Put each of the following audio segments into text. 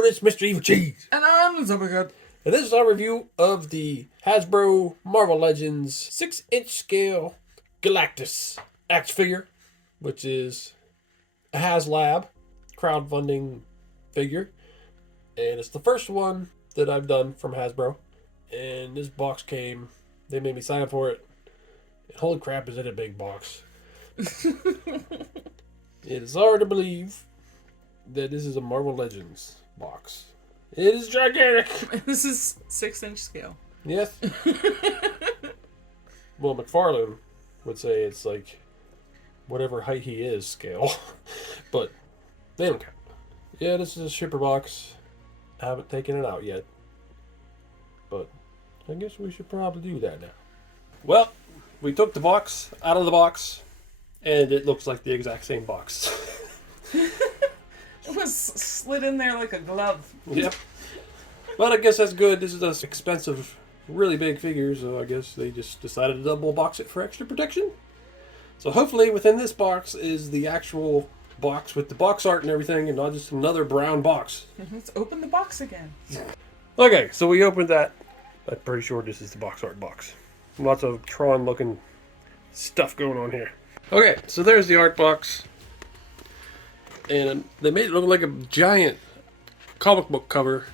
Hello, this is Mr. Evilcheese. And I'm Zubbergut. And this is our review of the Hasbro Marvel Legends 6-inch scale Galactus action figure, which is a Haslab crowdfunding figure. And it's the first one that I've done from Hasbro. And this box came, they made me sign up for it. And holy crap, is it a big box. It is hard to believe that this is a Marvel Legends box. It is gigantic. This is 6-inch scale. Yes. Well, McFarlane would say it's like whatever height he is scale. But they don't count. Yeah, this is a shipper box. I haven't taken it out yet. But I guess we should probably do that now. Well, we took the box out of the box, and it looks like the exact same box. It was slid in there like a glove. Yep. But I guess that's good. This is an expensive, really big figure, so I guess they just decided to double box it for extra protection. So hopefully within this box is the actual box with the box art and everything, and not just another brown box. Let's open the box again. Okay, so we opened that. I'm pretty sure this is the box art box. Lots of Tron looking stuff going on here. Okay, so there's the art box. And they made it look like a giant comic book cover.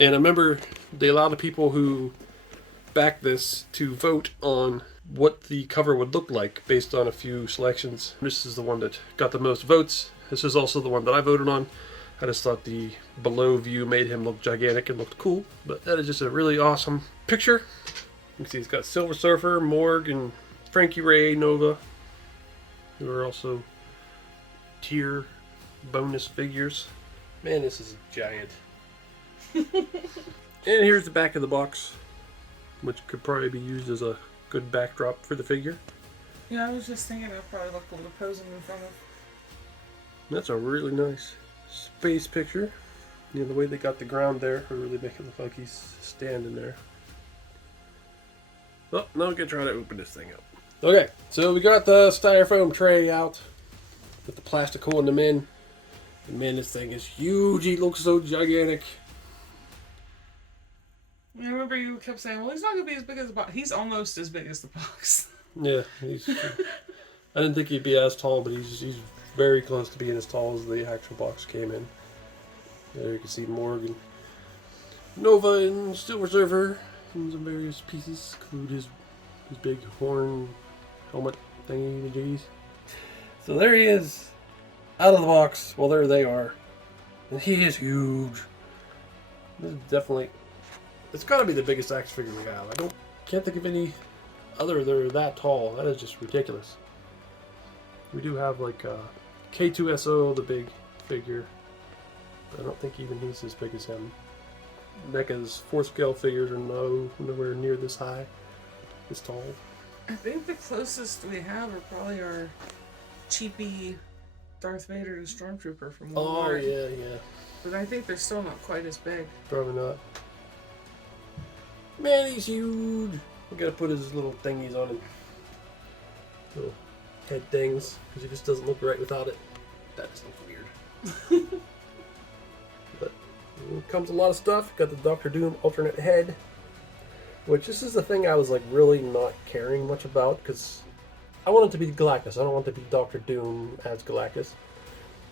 And I remember they allowed the people who backed this to vote on what the cover would look like based on a few selections. This is the one that got the most votes. This is also the one that I voted on. I just thought the below view made him look gigantic and looked cool. But that is just a really awesome picture. You can see it's got Silver Surfer, Morg, and Frankie Raye, Nova, who are also tier bonus figures. Man, this is giant. And here's the back of the box, which could probably be used as a good backdrop for the figure. Yeah, I was just thinking I'd probably look a little posing in front of. That's a really nice space picture. You know, the way they got the ground there would really make it look like he's standing there. Well, now we can try to open this thing up. Okay, so we got the styrofoam tray out with the plastic holding them in. And man, this thing is huge. He looks so gigantic. I remember you kept saying, well, he's not going to be as big as the box. He's almost as big as the box. Yeah, he's. I didn't think he'd be as tall, but he's very close to being as tall as the actual box came in. There you can see Morg and Nova and Silver Surfer and some various pieces, include his big horn helmet thingy, the G's. So there he is, out of the box. Well, there they are, and he is huge. This is definitely. It's got to be the biggest action figure we have. Can't think of any other that are that tall. That is just ridiculous. We do have like K2SO, the big figure. I don't think even he's as big as him. NECA's 4-scale figures are nowhere near this high, this tall. I think the closest we have are probably our cheapy Darth Vader and Stormtrooper from Walmart. Oh, yeah. But I think they're still not quite as big. Probably not. Man, he's huge. We gotta put his little thingies on him. Little head things, because he just doesn't look right without it. That just looks weird. But it comes a lot of stuff. Got the Doctor Doom alternate head, which this is the thing I was like really not caring much about, because I want it to be Galactus. I don't want it to be Doctor Doom as Galactus.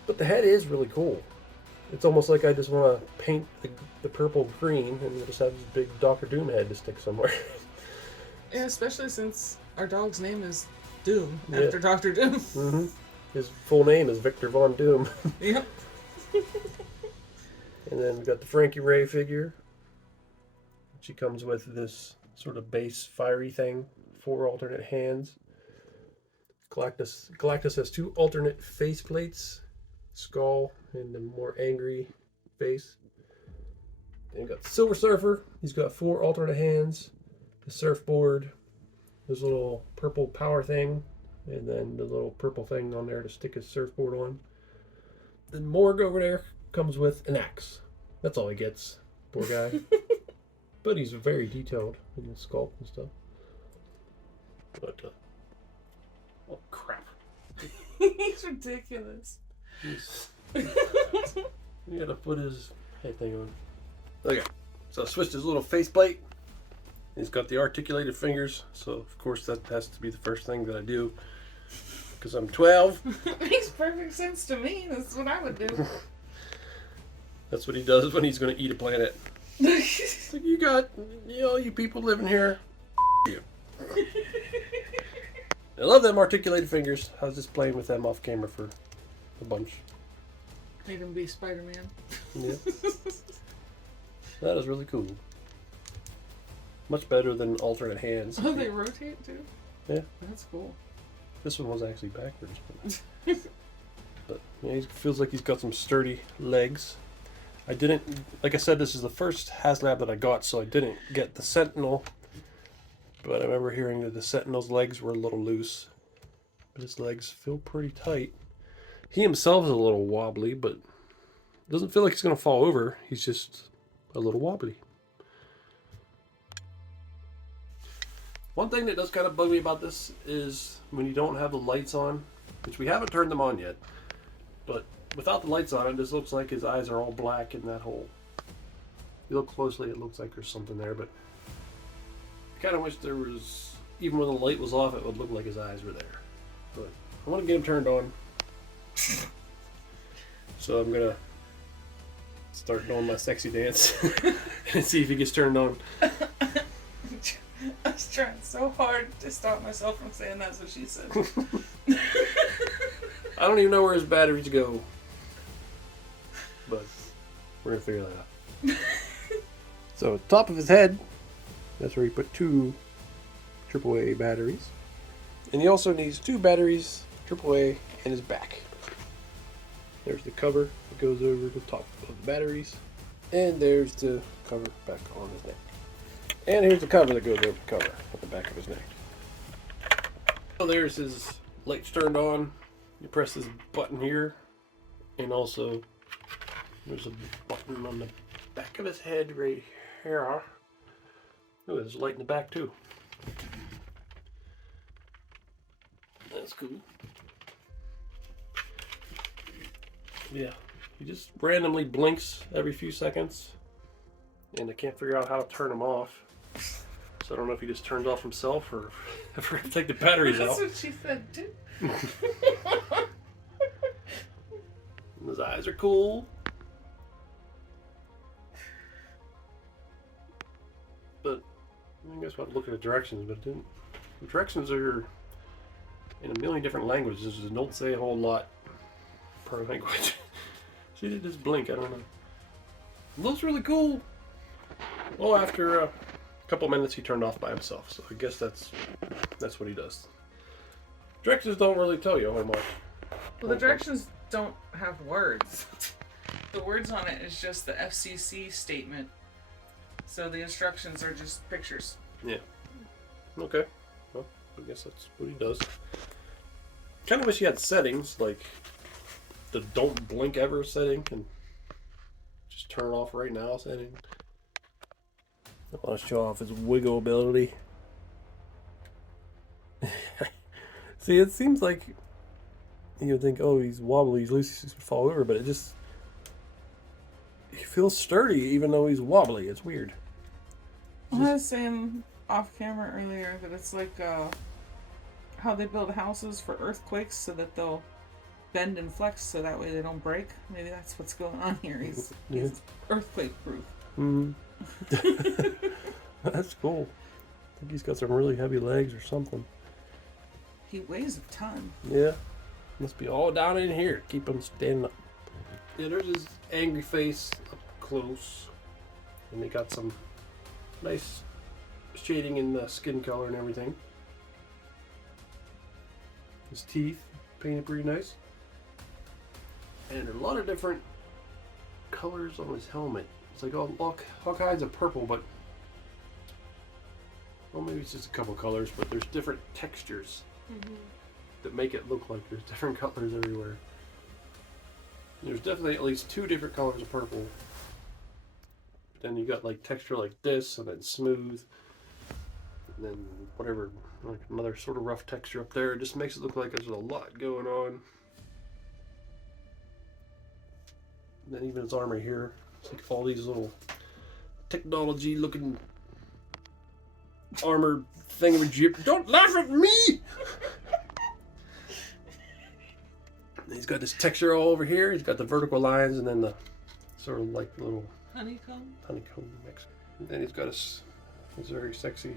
But the head is really cool. It's almost like I just want to paint the purple green and just have this big Doctor Doom head to stick somewhere. Yeah, especially since our dog's name is Doom, after Dr. Doom. Mm-hmm. His full name is Victor Von Doom. Yep. And then we've got the Frankie Raye figure. She comes with this sort of base fiery thing, 4 alternate hands. Galactus has 2 alternate face plates, skull and a more angry face. And we've got Silver Surfer. He's got 4 alternate hands, the surfboard, this little purple power thing, and then the little purple thing on there to stick his surfboard on. Then Morg over there comes with an axe. That's all he gets, poor guy. But he's very detailed in the sculpt and stuff. But, oh crap. He's ridiculous. You gotta put his head thing on. Okay, so I switched his little faceplate. He's got the articulated fingers, so of course that has to be the first thing that I do. Because I'm 12. Makes perfect sense to me. That's what I would do. That's what he does when he's going to eat a planet. It's like, you got, you people living here. You. I love them articulated fingers. I was just playing with them off camera for a bunch. Made him be Spider-Man. Yeah. That is really cool. Much better than alternate hands. Oh, they rotate too? Yeah. That's cool. This one was actually backwards. But yeah, he feels like he's got some sturdy legs. I didn't, like I said, this is the first Haslab that I got, so I didn't get the Sentinel. But I remember hearing that the Sentinel's legs were a little loose. But his legs feel pretty tight. He himself is a little wobbly, but doesn't feel like he's going to fall over. He's just a little wobbly. One thing that does kind of bug me about this is when you don't have the lights on, which we haven't turned them on yet, but without the lights on, it just looks like his eyes are all black in that hole. If you look closely, it looks like there's something there, but I kind of wish there was, even when the light was off, it would look like his eyes were there. But I want to get him turned on. So I'm going to start doing my sexy dance and see if he gets turned on. I was trying so hard to stop myself from saying that's what she said. I don't even know where his batteries go. But we're going to figure that out. So, top of his head, that's where he put 2 AAA batteries. And he also needs 2 batteries, AAA, in his back. There's the cover that goes over the top of the batteries. And there's the cover back on his neck. And here's the cover that goes over the cover at the back of his neck. So there's his lights turned on. You press this button here. And also, there's a button on the back of his head right here. Oh, there's a light in the back too. That's cool. Yeah, he just randomly blinks every few seconds. And I can't figure out how to turn him off. So I don't know if he just turns off himself or if I forgot to take the batteries out. That's what she said too. His eyes are cool. But I guess we'll have to look at the directions, but it didn't. The directions are in a million different languages and don't say a whole lot per language. She did just blink, I don't know. It looks really cool. Well, after a couple minutes he turned off by himself, so I guess that's what he does. Directions don't really tell you how much. Well, the directions don't have words. The words on it is just the FCC statement. So the instructions are just pictures. Yeah. Okay. Well, I guess that's what he does. Kind of wish he had settings, like the don't blink ever setting and just turn off right now setting. I want to show off his wiggle ability. See, it seems like you would think, oh, he's wobbly, he's loose, he's going to fall over, but it just, he feels sturdy even though he's wobbly. It's weird. I was saying off camera earlier that it's like how they build houses for earthquakes so that they'll bend and flex so that way they don't break. Maybe that's what's going on here. He's earthquake proof. Mm-hmm. That's cool. I think he's got some really heavy legs or something. He weighs a ton. Yeah. Must be all down in here. Keep him standing up. Yeah, there's his angry face up close. And they got some nice shading in the skin color and everything. His teeth painted pretty nice. And a lot of different colors on his helmet. It's like all kinds of purple, but well, maybe it's just a couple colors, but there's different textures that make it look like there's different colors everywhere. There's definitely at least 2 different colors of purple. Then you got like texture like this, and then smooth, and then whatever, like another sort of rough texture up there. It just makes it look like there's a lot going on. And then even his arm right here, It's like all these little technology-looking armor thingamajig. Don't laugh at me! He's got this texture all over here. He's got the vertical lines and then the sort of like little honeycomb mix. And then he's got his very sexy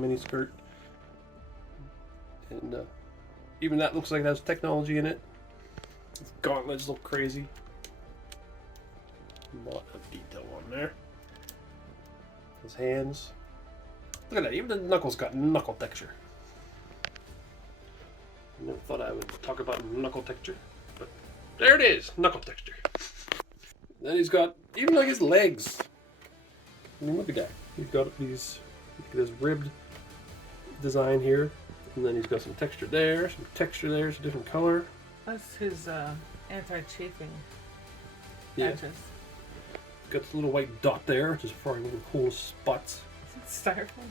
mini skirt. And even that looks like it has technology in it. His gauntlets look crazy. A lot of detail on there. His hands. Look at that. Even the knuckles got knuckle texture. I never thought I would talk about knuckle texture, but there it is, knuckle texture. Then he's got even like his legs. I mean, look at that. He's got these. Look at this ribbed design here, and then he's got some texture there, some texture there. It's a different color. That's his anti-chafing patches. Yeah. Got this little white dot there, which is probably one of the coolest spots. Is it styrofoam?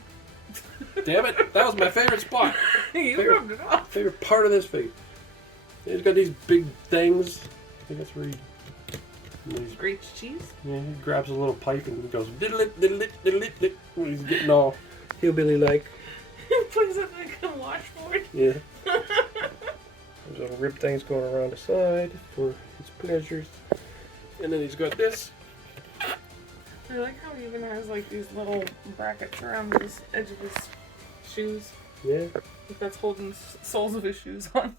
Damn it! That was my favorite spot. You rubbed it off. Favorite part of this figure. He's got these big things. I think that's where he grates cheese. Yeah, he grabs a little pipe and goes diddle it, diddle it, diddle it, diddle it. He's getting all hillbilly like. He plays it like a washboard. Yeah. There's little rib things going around the side for his pleasures. And then he's got this. I like how he even has like these little brackets around the edge of his shoes. Yeah. That's holding soles of his shoes on.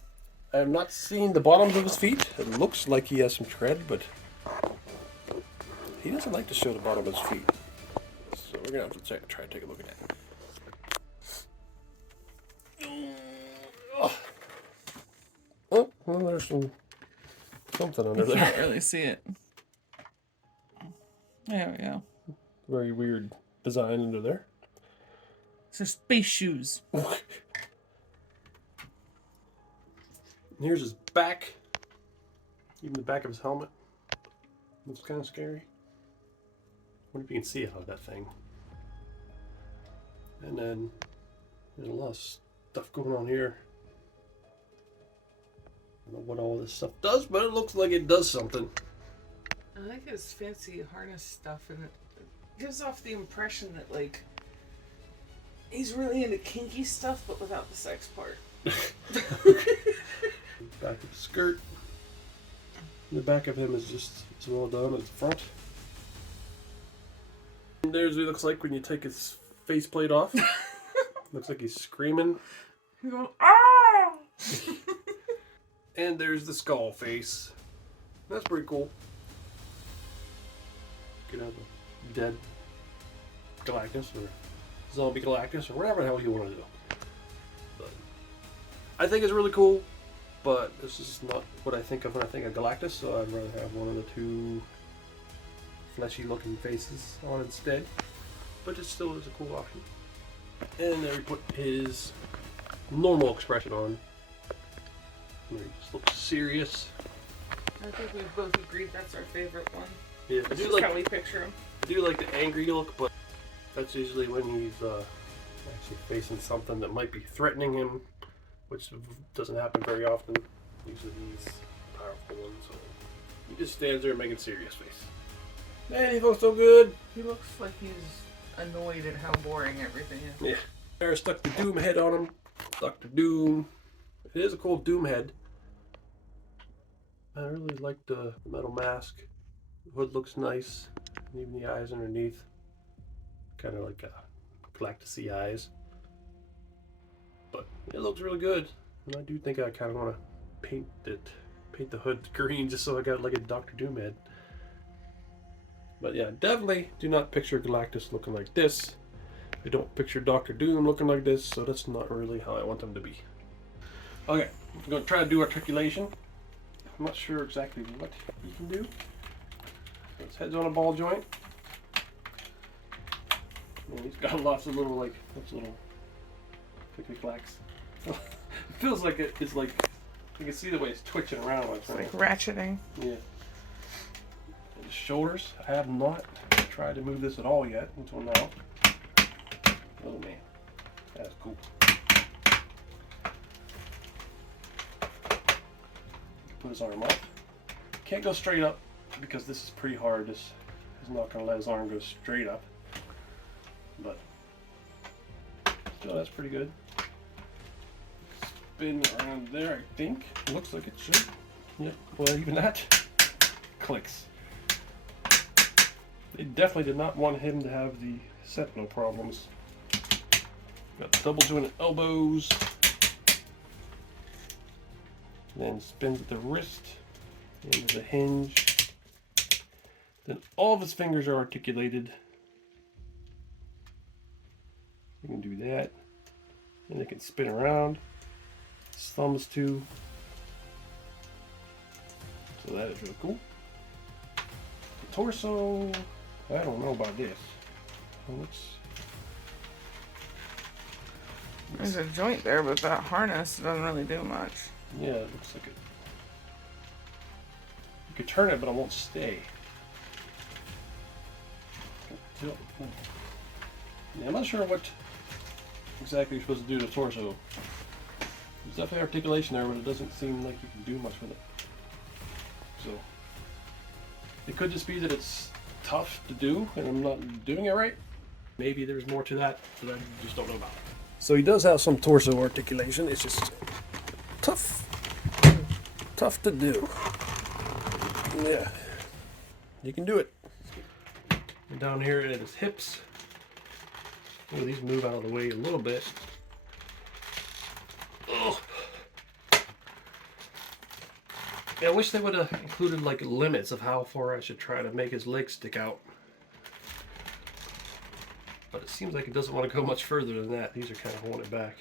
I have not seen the bottoms of his feet. It looks like he has some tread, but he doesn't like to show the bottom of his feet. So we're going to have to try to take a look at that. Oh, well, there's something under there. You can't really see it. There we go. Very weird design under there. These are space shoes. Here's his back. Even the back of his helmet. Looks kind of scary. I wonder if you can see out of that thing. And then there's a lot of stuff going on here. I don't know what all this stuff does, but it looks like it does something. I like his fancy harness stuff, and it gives off the impression that, like, he's really into kinky stuff, but without the sex part. Back of the skirt. The back of him is just as well done as the front. And there's what he looks like when you take his faceplate off. Looks like he's screaming. He's going, ah! And there's the skull face. That's pretty cool. Could have a dead Galactus or zombie Galactus or whatever the hell you want to do. But I think it's really cool, but this is not what I think of when I think of Galactus, so I'd rather have one of the two fleshy looking faces on instead. But it still is a cool option. And then we put his normal expression on. Where he just looks serious. I think we both agreed that's our favorite one. Yeah, That's just how we picture him. I do like the angry look, but that's usually when he's actually facing something that might be threatening him, which doesn't happen very often. Usually he's powerful ones, so he just stands there making a serious face. Man, he looks so good. He looks like he's annoyed at how boring everything is. Yeah. There, stuck the Doom head on him. Dr. Doom. It is a cool Doom head. I really like the metal mask. The hood looks nice. And even the eyes underneath. Kind of like Galactus eyes. But it looks really good. And I do think I kind of want to paint the hood green just so I got like a Dr. Doom head. But yeah, definitely do not picture Galactus looking like this. I don't picture Dr. Doom looking like this, so that's not really how I want them to be. Okay, I'm going to try to do articulation. I'm not sure exactly what he can do. His head's on a ball joint. And he's got lots of little, like, little clicky clacks. It feels like it's like, you can see the way it's twitching around. It's like ratcheting. Yeah. And his shoulders, I have not tried to move this at all yet until now. Oh man, that's cool. Put his arm up. Can't go straight up because this is pretty hard. He's not going to let his arm go straight up. But still, that's pretty good. Spin around there, I think. Looks like it should. Yep. Well, even that clicks. They definitely did not want him to have the sentinel problems. Got double jointed elbows. Then spins at the wrist. And there's a hinge. Then all of his fingers are articulated. You can do that. And they can spin around. His thumbs too. So that is really cool. The torso, I don't know about this. There's a joint there, but that harness doesn't really do much. Yeah, it looks like it. You could turn it, but it won't stay. Yeah, I'm not sure what exactly you're supposed to do to the torso. There's definitely articulation there, but it doesn't seem like you can do much with it. So, it could just be that it's tough to do, and I'm not doing it right. Maybe there's more to that I just don't know about. So he does have some torso articulation. It's just tough to do. Yeah, you can do it. And down here at his hips, these move out of the way a little bit. Oh. Yeah, I wish they would have included like limits of how far I should try to make his legs stick out. But it seems like it doesn't want to go much further than that. These are kind of holding it back.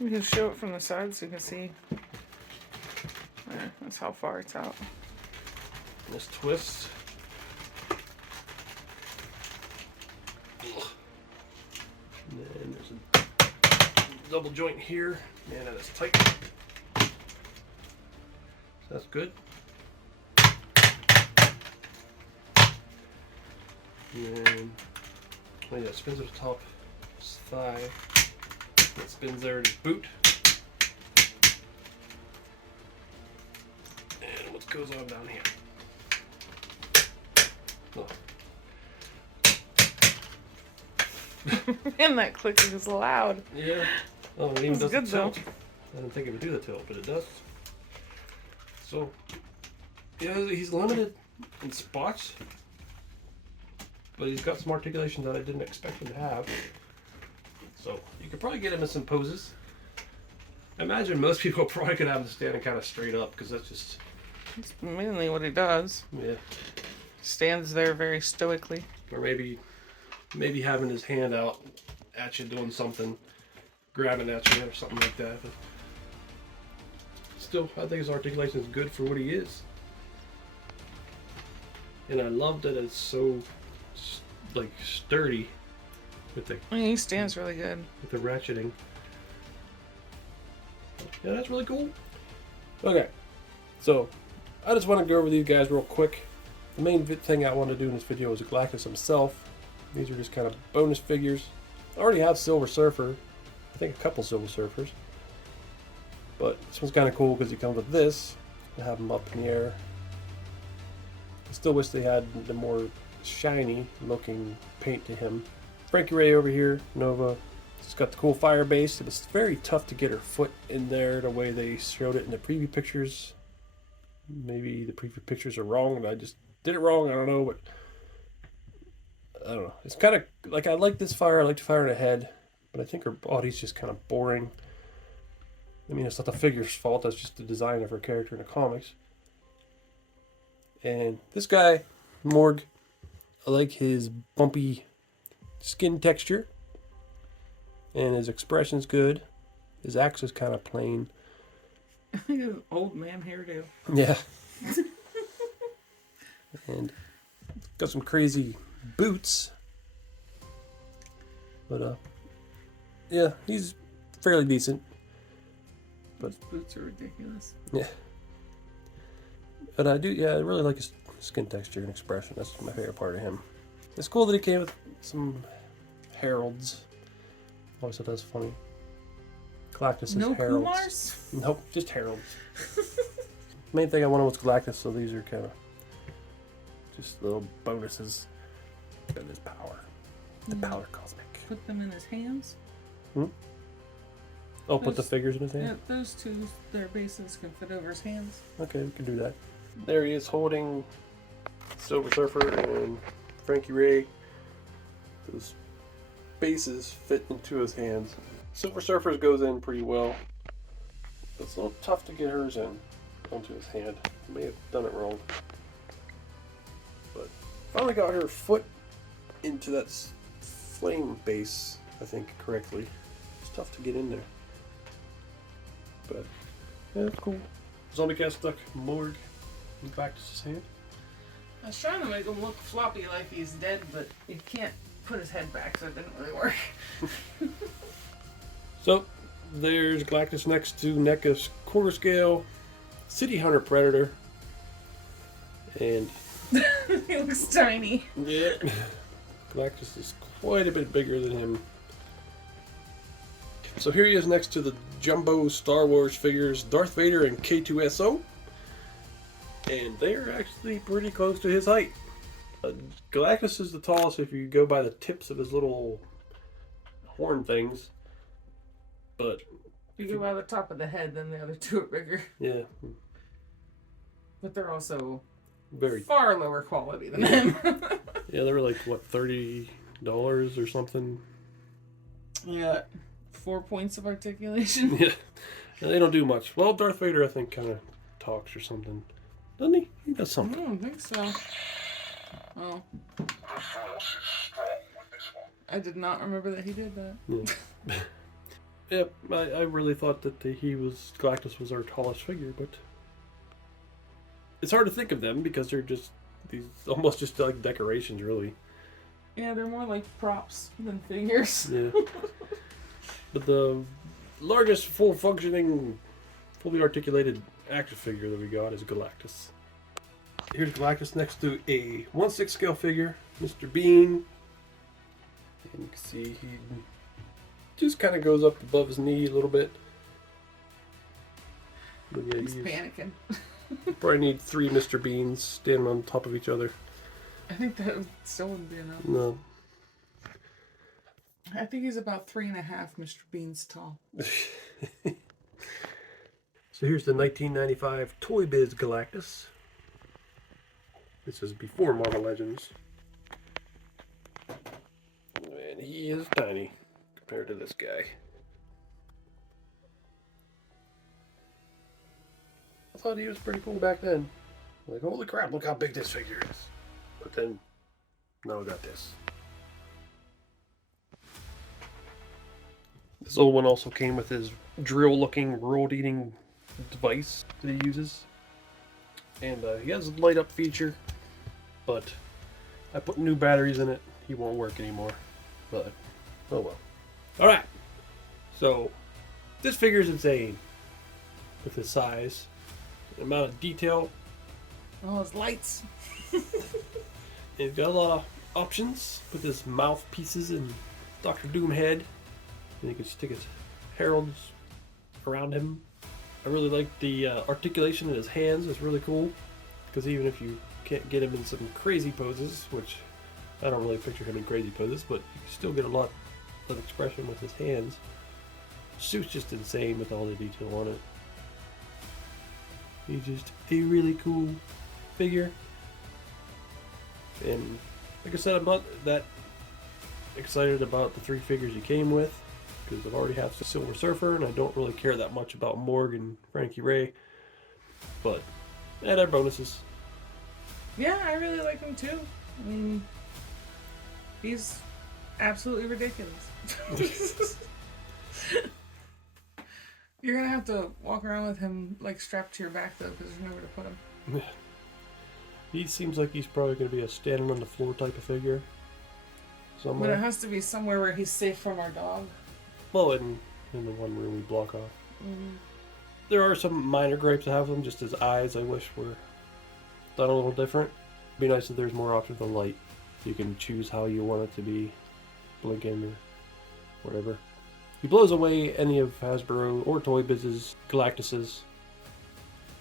You can show it from the side so you can see. There, that's how far it's out. This twist. And then there's a double joint here. Man, that is tight. So that's good. And then, oh yeah, it spins at the top of his thigh. That spins there in his boot. And what goes on down here? Oh. And that clicking is loud. Yeah. Oh, it even does good, the tilt. I didn't think it would do the tilt, but it does. So, yeah, he's limited in spots, but he's got some articulation that I didn't expect him to have. So, you could probably get him in some poses. I imagine most people probably could have him standing kind of straight up, because that's just... That's mainly what he does. Yeah. Stands there very stoically. Or maybe having his hand out at you doing something, grabbing at you or something like that. But still, I think his articulation is good for what he is. And I love that it's so like sturdy with the He stands really good. with the ratcheting. Yeah, that's really cool. Okay, so I just want to go over these guys real quick. The main thing I want to do in this video is Galactus himself. These are just kind of bonus figures. I already have Silver Surfer. I think a couple Silver Surfers. But this one's kind of cool because he comes with this. I have him up in the air. I still wish they had the more shiny looking paint to him. Frankie Raye over here, Nova. She's got the cool fire base. It was very tough to get her foot in there the way they showed it in the preview pictures. Maybe the preview pictures are wrong and I just did it wrong. I don't know, but I don't know. It's kind of like I like this fire. I like the fire in the head, but I think her body's just kind of boring. I mean, it's not the figure's fault. That's just the design of her character in the comics. And this guy, Morg, I like his bumpy skin texture. And his expression's good. His axe is kind of plain. His old man hairdo. Yeah. And got some crazy boots. But, yeah, he's fairly decent. Those boots are ridiculous. Yeah. But I really like his skin texture and expression. That's my favorite part of him. It's cool that he came with some heralds. Always thought that's funny. Galactus is no heralds. Kumars? Nope, just heralds. Main thing I wanted was Galactus, so these are kind of Just little bonuses in his power. The power cosmic. Put them in his hands. Oh, put the figures in his hand? Yeah, those two, their bases can fit over his hands. Okay, we can do that. There he is holding Silver Surfer and Frankie Raye. Those bases fit into his hands. Silver Surfer's goes in pretty well. It's a little tough to get hers in onto his hand. I may have done it wrong. But finally got her foot into that flame base, I think, correctly. It's tough to get in there. But, yeah, it's cool. Zombie cat stuck Morg in Galactus' hand. I was trying to make him look floppy like he's dead, but you can't put his head back, so it didn't really work. So, there's Galactus next to NECA's quarter scale City Hunter Predator. And He looks tiny. yeah, Galactus is quite a bit bigger than him. So here he is next to the jumbo Star Wars figures Darth Vader and K2SO. And they're actually pretty close to his height. Galactus is the tallest if you go by the tips of his little horn things. But You go by the top of the head, then the other two are bigger. yeah, But they're also very far lower quality than him. yeah, they were like what, $30 or something. Yeah. 4 points of articulation. Yeah, and they don't do much. Well, Darth Vader I think kind of talks or something, doesn't he? He does I something. don't think so. Oh. I did not remember that he did that. Yeah. Yeah, I really thought that Galactus was our tallest figure, but it's hard to think of them because they're just these almost just like decorations, really. Yeah, they're more like props than figures. Yeah. But the largest full-functioning, fully articulated action figure that we got is Galactus. Here's Galactus next to a 1/6 scale figure, Mr. Bean. And you can see he just kind of goes up above his knee a little bit. But yeah, He's panicking. probably need 3 Mr. Beans standing on top of each other. I think that still wouldn't be enough. No. I think he's about 3.5 Mr. Beans tall. So here's the 1995 Toy Biz Galactus. This is before Marvel Legends. And he is tiny compared to this guy. I thought he was pretty cool back then. Like, holy crap, look how big this figure is. But then, now we got this. This old one also came with his drill-looking, world-eating device that he uses. And he has a light-up feature, but I put new batteries in it. He won't work anymore. But, oh well. Alright, so this figure is insane with his size, the amount of detail. Oh, his lights. He's got a lot of options with his mouthpieces and Dr. Doom head. And he can stick his heralds around him. I really like the articulation in his hands. It's really cool. Because even if you can't get him in some crazy poses, which I don't really picture him in crazy poses, but you can still get a lot of expression with his hands. The suit's just insane with all the detail on it. He's just a really cool figure. And like I said, I'm not that excited about the 3 figures he came with, because I already have the Silver Surfer, and I don't really care that much about Morg and Frankie Raye. But, yeah, they're bonuses. Yeah, I really like him too. I mean, he's absolutely ridiculous. You're gonna have to walk around with him like strapped to your back though, because there's nowhere to put him. He seems like he's probably going to be a standing on the floor type of figure. Somewhere. But it has to be somewhere where he's safe from our dog. Well, in the one room we block off. Mm-hmm. There are some minor gripes I have with him, just his eyes I wish were done a little different. It'd be nice if there's more options of light. You can choose how you want it to be, blinking or whatever. He blows away any of Hasbro or Toy Biz's Galactuses.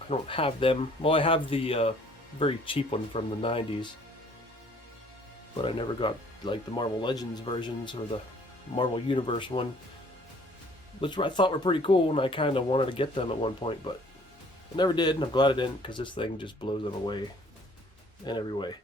I don't have them. Well, I have the very cheap one from the 90s, but I never got like the Marvel Legends versions or the Marvel Universe one, which I thought were pretty cool, and I kind of wanted to get them at one point, but I never did, and I'm glad I didn't, because this thing just blows them away in every way.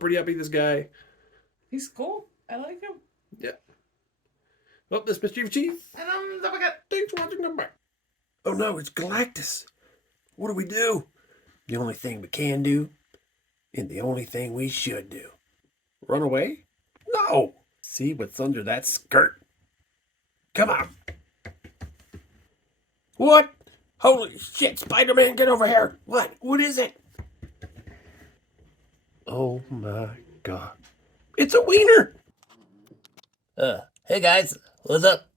pretty happy this guy. He's cool. I like him. Yeah. Well, this is Mr. Evilcheese. And I'm the bucket. Thanks for watching. Come back. Oh no, it's Galactus. What do we do? The only thing we can do, and the only thing we should do. Run away? No! See what's under that skirt. Come on. What? Holy shit, Spider-Man, get over here. What? What is it? Oh my God. It's a wiener! Hey guys, what's up?